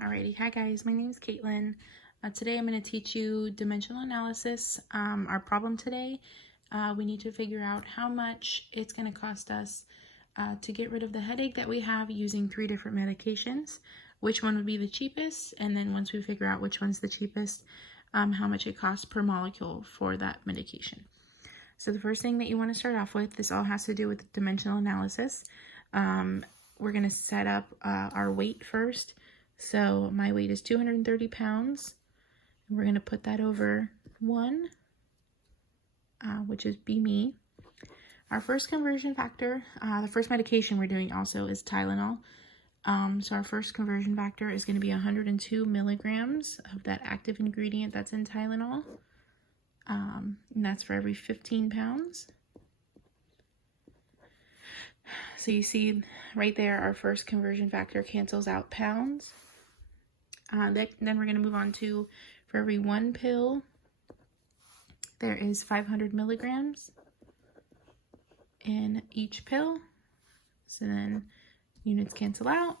Alrighty, hi guys, my name is Caitlin. Today I'm going to teach you dimensional analysis. Our problem today, we need to figure out how much it's going to cost us to get rid of the headache that we have using 3 different medications, which one would be the cheapest, and then once we figure out which one's the cheapest, how much it costs per molecule for that medication. So the first thing that you want to start off with, this all has to do with dimensional analysis. We're going to set up our weight first. So my weight is 230 pounds. And we're going to put that over 1, which is be me. Our first conversion factor, the first medication we're doing also is Tylenol. So our first conversion factor is going to be 102 milligrams of that active ingredient that's in Tylenol. And that's for every 15 pounds. So you see right there, our first conversion factor cancels out pounds. Then we're going to move on to, for every 1 pill, there is 500 milligrams in each pill. So then units cancel out.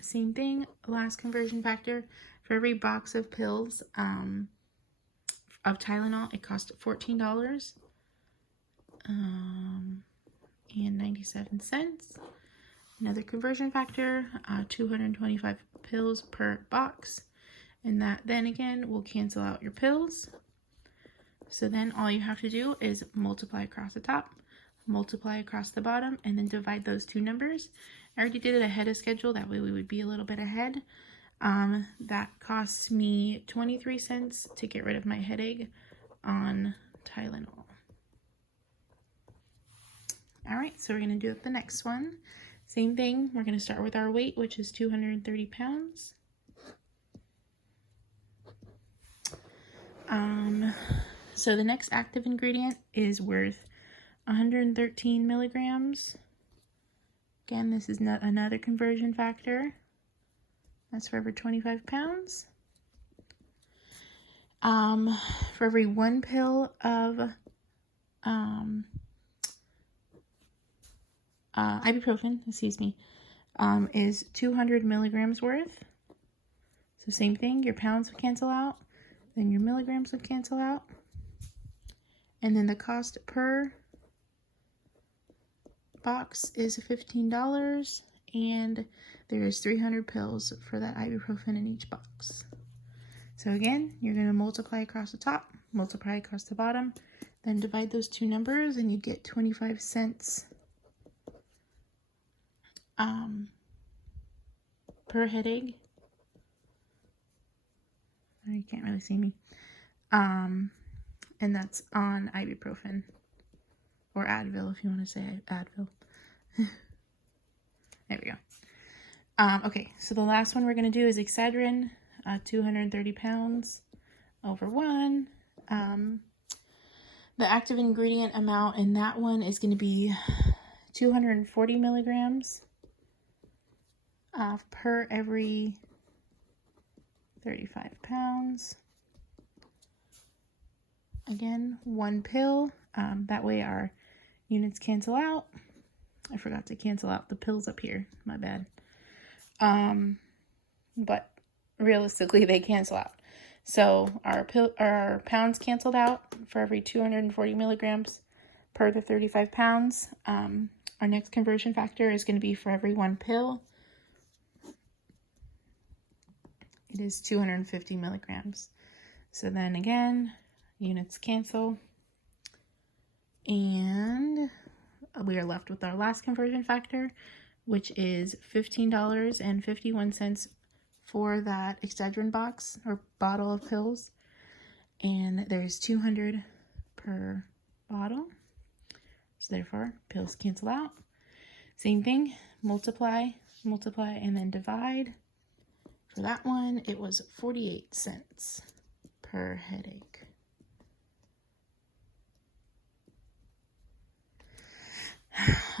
Same thing, last conversion factor, for every box of pills of Tylenol, it costs $14 and 97 cents. Another conversion factor, 225 pills per box. And that then again will cancel out your pills. So then all you have to do is multiply across the top, multiply across the bottom, and then divide those two numbers. I already did it ahead of schedule, that way we would be a little bit ahead. That costs me 23 cents to get rid of my headache on Tylenol. Alright, so we're going to do the next one. Same thing, we're going to start with our weight, which is 230 pounds. So the next active ingredient is worth 113 milligrams. Again, this is not another conversion factor. That's for every 25 pounds. For every 1 pill of ibuprofen, is 200 milligrams worth. So same thing, your pounds would cancel out, then your milligrams would cancel out. And then the cost per box is $15, and there is 300 pills for that ibuprofen in each box. So again, you're going to multiply across the top, multiply across the bottom, then divide those two numbers, and you get 25 cents per headache. You can't really see me. And that's on ibuprofen, or Advil if you want to say Advil. There we go. Okay, so the last one we're going to do is Excedrin, 230 pounds over 1. The active ingredient amount in that one is going to be 240 milligrams per every 35 pounds. Again, 1 pill. That way our units cancel out. I forgot to cancel out the pills up here. My bad. But realistically, they cancel out. So our pounds canceled out for every 240 milligrams per the 35 pounds. Our next conversion factor is going to be for every 1 pill. It is 250 milligrams. So then again, units cancel. And we are left with our last conversion factor, which is $15.51 for that Excedrin box or bottle of pills. And there's 200 per bottle. So therefore, pills cancel out. Same thing, multiply, and then divide. For that one, it was 48 cents per headache.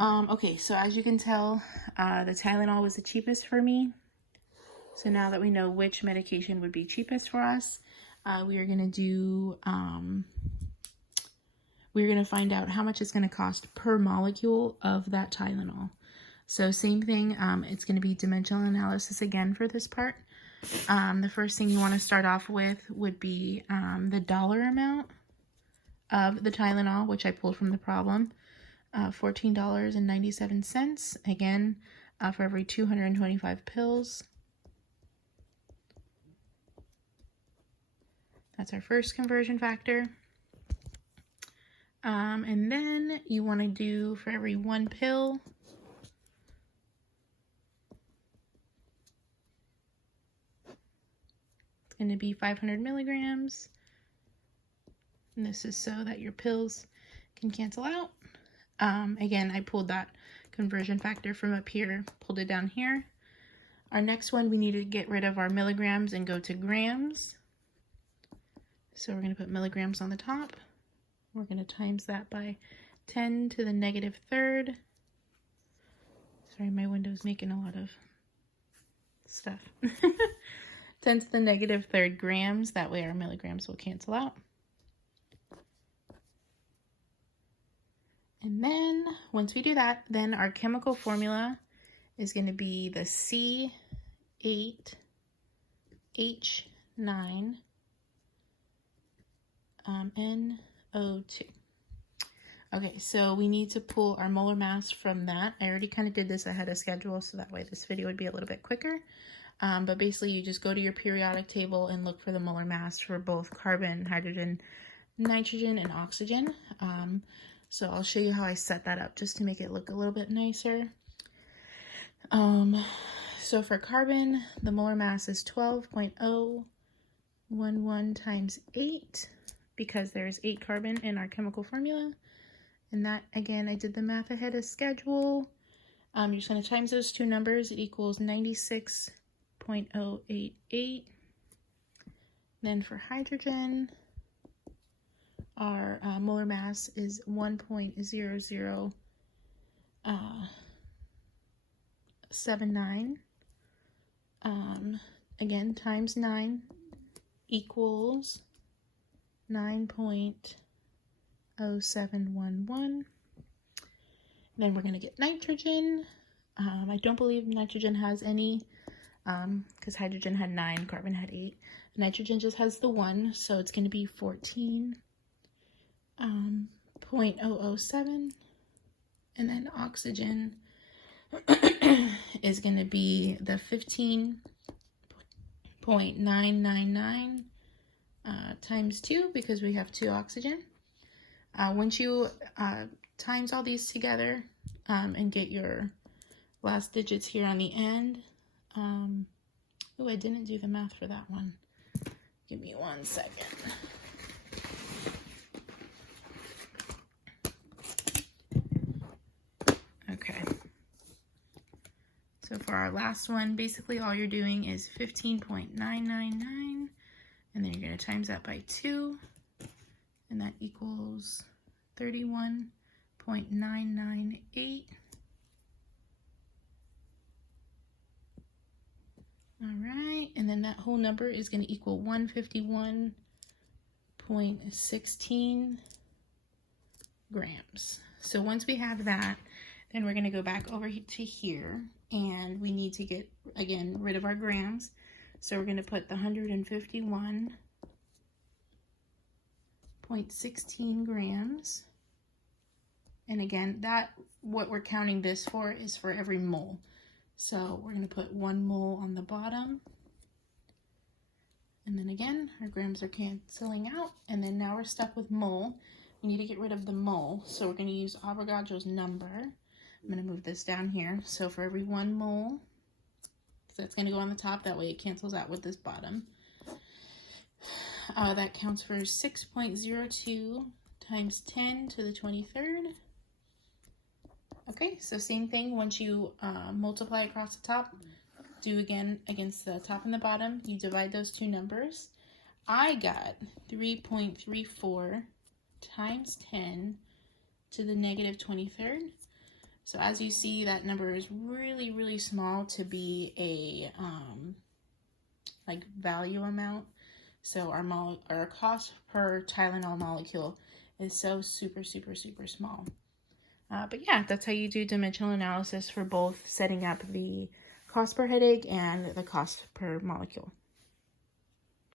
Okay, so as you can tell, the Tylenol was the cheapest for me. So now that we know which medication would be cheapest for us, we are going to find out how much it's going to cost per molecule of that Tylenol. So same thing, it's going to be dimensional analysis again for this part. The first thing you want to start off with would be the dollar amount of the Tylenol, which I pulled from the problem, $14.97, again, for every 225 pills. That's our first conversion factor. And then you want to do for every 1 pill, it's going to be 500 milligrams. And this is so that your pills can cancel out. Again, I pulled that conversion factor from up here, pulled it down here. Our next one, we need to get rid of our milligrams and go to grams. So we're going to put milligrams on the top. We're going to times that by 10 to the negative third. Sorry, my window's making a lot of stuff. 10 to the negative third grams. That way our milligrams will cancel out. And then once we do that, then our chemical formula is going to be the C8H9 NO2. Okay, so we need to pull our molar mass from that. I already kind of did this ahead of schedule, so that way this video would be a little bit quicker. But basically you just go to your periodic table and look for the molar mass for both carbon, hydrogen, nitrogen, and oxygen. So I'll show you how I set that up just to make it look a little bit nicer. So for carbon, the molar mass is 12.011 times 8 because there's 8 carbon in our chemical formula. And that, again, I did the math ahead of schedule. You're just going to times those two numbers. It equals 96.088. Then for hydrogen, our molar mass is 1.0079. Again, times 9 equals 9.0711. Then we're going to get nitrogen. I don't believe nitrogen has any, because hydrogen had 9, carbon had 8. Nitrogen just has the 1, so it's going to be 14.007. And then oxygen is going to be the 15.999 times 2 because we have 2 oxygen. Once you times all these together and get your last digits here on the end. Oh, I didn't do the math for that one. Give me 1 second. Okay. So for our last one, basically all you're doing is 15.999, and then you're going to times that by 2, and that equals 31.998. All right, and then that whole number is going to equal 151.16 grams. So once we have that, then we're going to go back over to here, and we need to get, again, rid of our grams. So we're going to put the 151.16 grams. And again, that, what we're counting this for is for every mole. So we're going to put 1 mole on the bottom. And then again, our grams are canceling out. And then now we're stuck with mole. We need to get rid of the mole. So we're going to use Avogadro's number. I'm going to move this down here. So for every 1 mole, so it's going to go on the top. That way it cancels out with this bottom. That counts for 6.02 times 10 to the 23rd. Okay, so same thing. Once you multiply across the top, do again against the top and the bottom. You divide those two numbers. I got 3.34 times 10 to the negative 23rd. So as you see, that number is really, really small to be a like value amount. So our cost per Tylenol molecule is so super, super, super small. But yeah, that's how you do dimensional analysis for both setting up the cost per headache and the cost per molecule.